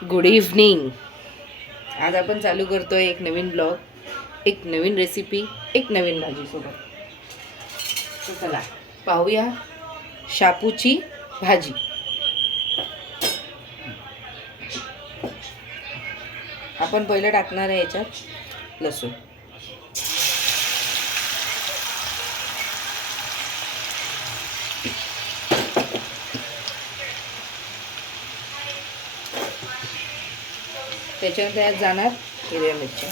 Good evening. आज आपण चालू करतोय एक नवीन ब्लॉग, एक नवीन रेसिपी, एक नवीन भाजीसोबत. तर चला पाहूया शापूची भाजी. आपण पहिलं टाकणार आहे याच्यात लसूण. त्याच्यानंतर यात जाणार हिरव्या मिरच्या.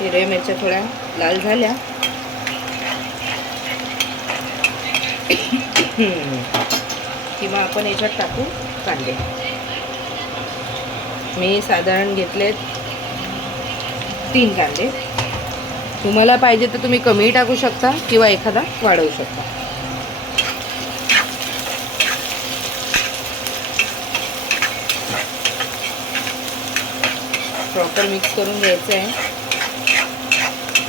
हिरव्या मिरच्या थोड्या लाल झाल्या किंवा आपण याच्यात टाकू कांदे. मी साधारण घेतलेत 3 कांदे. तुम्हाला पाहिजे तर तुम्ही कमी टाकू शकता किंवा एखादा वाढवू शकता. प्रॉपर मिक्स करून घ्यायचं आहे.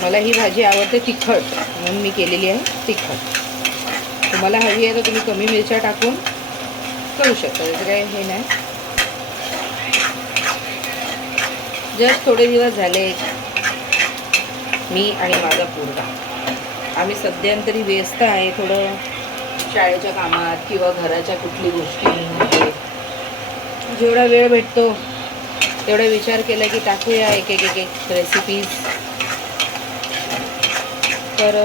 मला ही भाजी आवडते तिखट म्हणून मी केलेली आहे तिखट. तुम्हाला हवी आहे तर तुम्ही कमी मिरच्या टाकून करू शकता, त्याचं काय हे नाही. जस्ट थोडे दिवस झाले मी आणि माझा पोरगा आम्ही सध्यांतरी व्यस्त आहे थोडं शाळेच्या कामात किंवा घराच्या कुठली गोष्टी. जेवढा वेळ भेटतो तेवढा विचार केला की टाकूया एक एक एक एक रेसिपीज. तर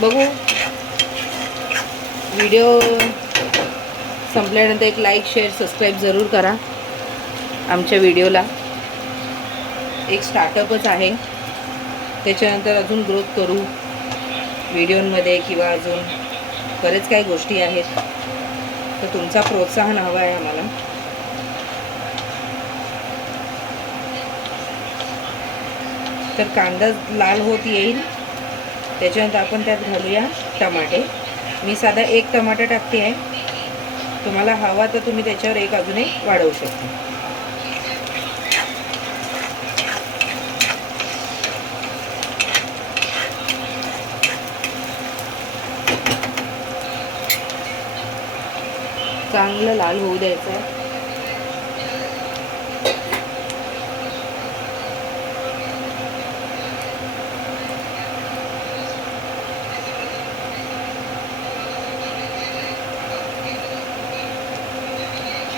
बघू, व्हिडिओ संपल्यानंतर एक लाईक शेअर सबस्क्राईब जरूर करा. आमच्या व्हिडिओला एक स्टार्टअपच आहे, त्याच्यानंतर अजून ग्रोथ करू व्हिडिओमध्ये किंवा अजून बरेच काही गोष्टी आहेत. तर तुमचा प्रोत्साहन हवा आहे आम्हाला. तर कांदा लाल होत येईल त्याच्यानंतर आपण त्यात घालूया टमाटे. मी साधा 1 टमाटा टाकते आहे. तुम्हाला हवा तर तुम्ही त्याच्यावर एक अजून एक वाढवू शकता. चांगलं लाल होऊ द्यायचं आहे.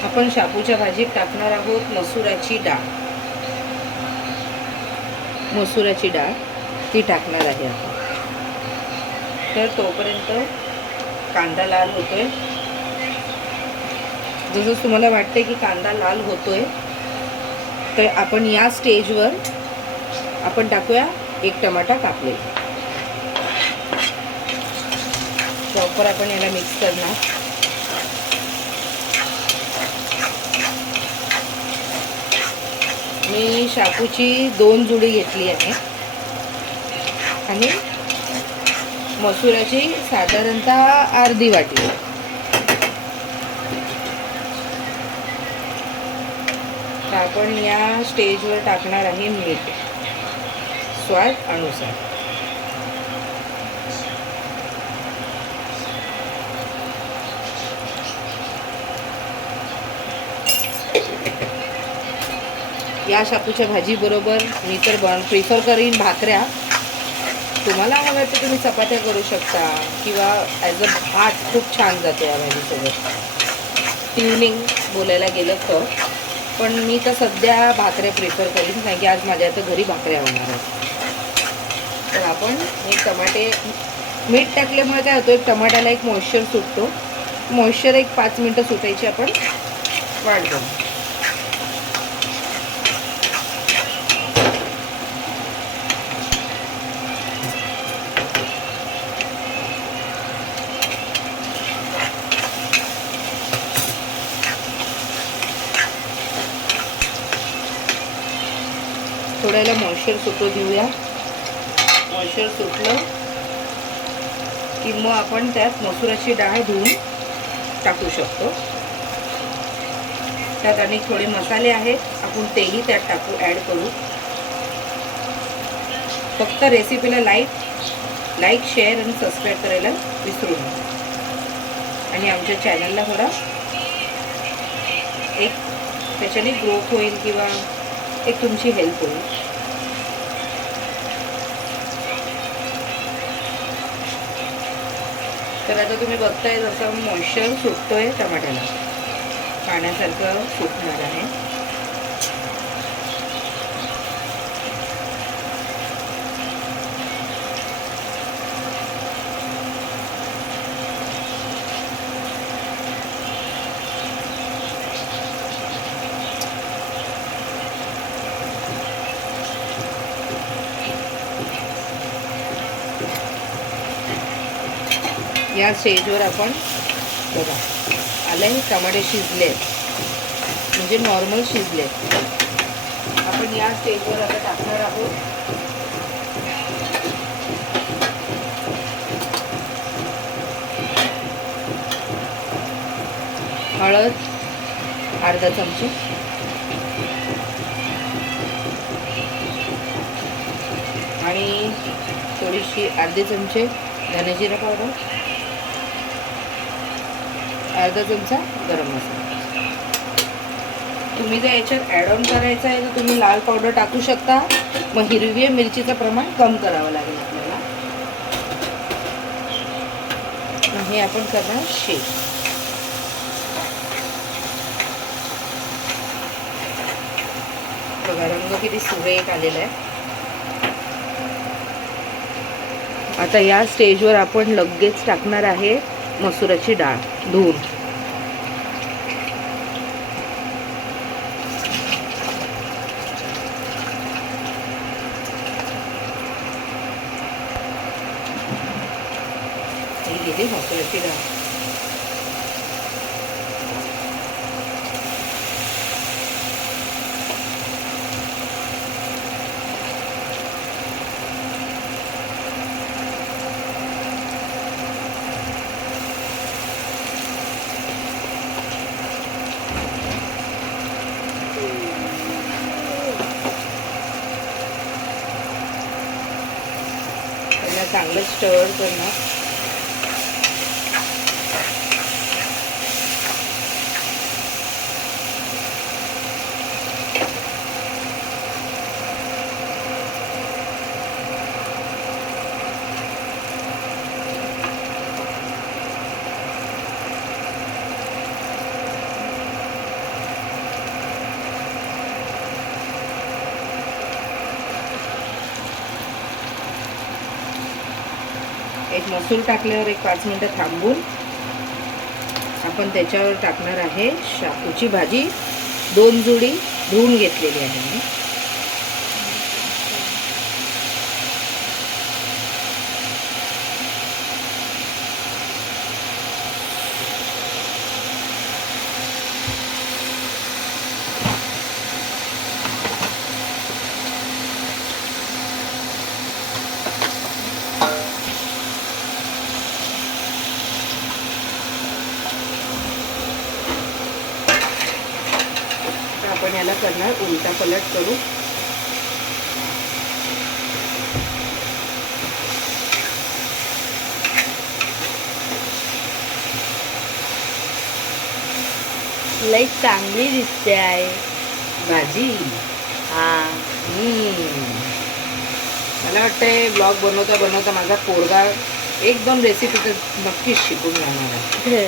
आपण शापूच्या भाजीत टाकणार आहोत मसुराची डाळ. मसुराची डाळ ती टाकणार आहे आपण. तर तोपर्यंत कांदा लाल होतोय. जसं तुम्हाला वाटते की कांदा लाल होतोय तर आपण या स्टेजवर आपण टाकूया 1 टमाटा कापलेला. प्रॉपर आपण याला मिक्स करणार. मी शापूची 2 जुडी घेतली आहे आणि मसुराची साधारणतः अर्धी वाटी. तर आपण या स्टेजवर टाकणार आहे मीठ स्वाद अनुसार. या शापूच्या भाजीबरोबर मी तर प्रिफर करीन भाकऱ्या. तुम्हाला हवं तर तुम्ही चपात्या करू शकता किंवा ॲज अ भात खूप छान जातो या भाजीसोबत. इव्हनिंग बोलायला गेलं पण मी तर सध्या भाकऱ्या प्रिफर करीन कारण की आज माझ्या तर घरी भाकऱ्या होणार आहेत. तर आपण एक टमाटे मीठ टाकल्यामुळे काय होतं, एक टमाट्याला एक मॉइश्चर सुटतो. मॉइश्चर एक 5 मिनटं सुटायची आपण वाट बघू. थोड्याला मॉइश्चर सुटू देऊया. मॉइश्चर सुटलं की मग आपण त्यात मसुराची डाळ धुवून टाकू शकतो. त्यात अनेक थोडे मसाले आहेत, आपण तेही त्यात टाकू, ॲड करू. फक्त रेसिपीला लाईक शेअर आणि सबस्क्राईब करायला विसरू नका. आणि आमच्या चॅनलला थोडा एक त्याच्याने ग्रोथ होईल किंवा एक तुमची हेल्प होईल. तर आता तुम्ही बघताय जसं मॉइश्चर सुटतोय टमाट्याला, पाण्यासारखं सुटणार आहे. या स्टेजवर आपण बघा आलंय, टमाटे शिजलेत, म्हणजे नॉर्मल शिजलेत. आपण या स्टेजवर आता टाकणार आहोत हळद अर्धा चमचे, आणि थोडीशी अर्धे चमचे धने जिरा पावडर, अर्धा चमचा गरम मसाला. तुम्ही जर याच्यात ॲड ऑन करायचं आहे तर तुम्ही लाल पावडर टाकू शकता. मग हिरवी मिरचीचं प्रमाण कम करावं लागेल आपल्याला. हे आपण करणार शेक. बघा रंग किती सुरेख आलेला आहे. आता या स्टेजवर आपण लगेच टाकणार आहे मसुराची डाळ धुवून. ही गेली मसुराची डाळ. चांगलं स्टर करणार. एक मसूर टाकल्यावर एक 5 मिनिटं थांबून आपण त्याच्यावर टाकणार आहे शापूची भाजी. 2 जुडी धुवून घेतलेली आहे मी. आपण याला करणार उलटा पलट करू. लई चांगली दिसते आहे भाजी. हा. मला वाटतंय ब्लॉग बनवता बनवता माझा पोरगा 1-2 रेसिपी तर नक्कीच शिकून जाणार आहे.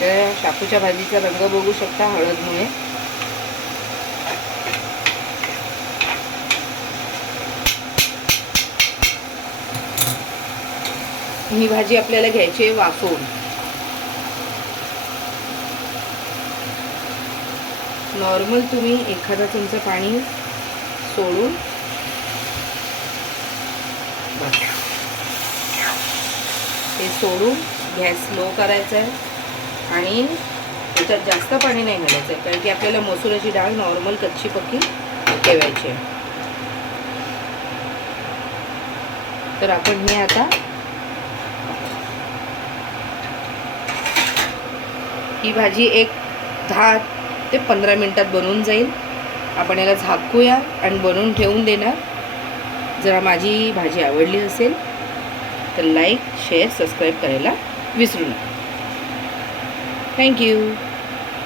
तर शापूच्या भाजीचा रंग बघू शकता हळदमुळे. ही भाजी आपल्याला घ्यायची आहे वाफवून. नॉर्मल तुम्ही एखादा चमचा पाणी सोडून बस हे सोडून गॅस स्लो करायचा आहे. आणि त्याच्यात जास्त पाणी नाही घालायचं आहे, कारण की आपल्याला मसुराची डाळ नॉर्मल कच्ची पक्की ठेवायची आहे. तर आपण हे आता ही भाजी एक 10 ते 15 मिनटात बनवून जाईल. आपण याला झाकूया आणि बनवून ठेवून देणार. जर माझी भाजी आवडली असेल तर लाईक शेअर सबस्क्राईब करायला विसरू नका. थँक्यू.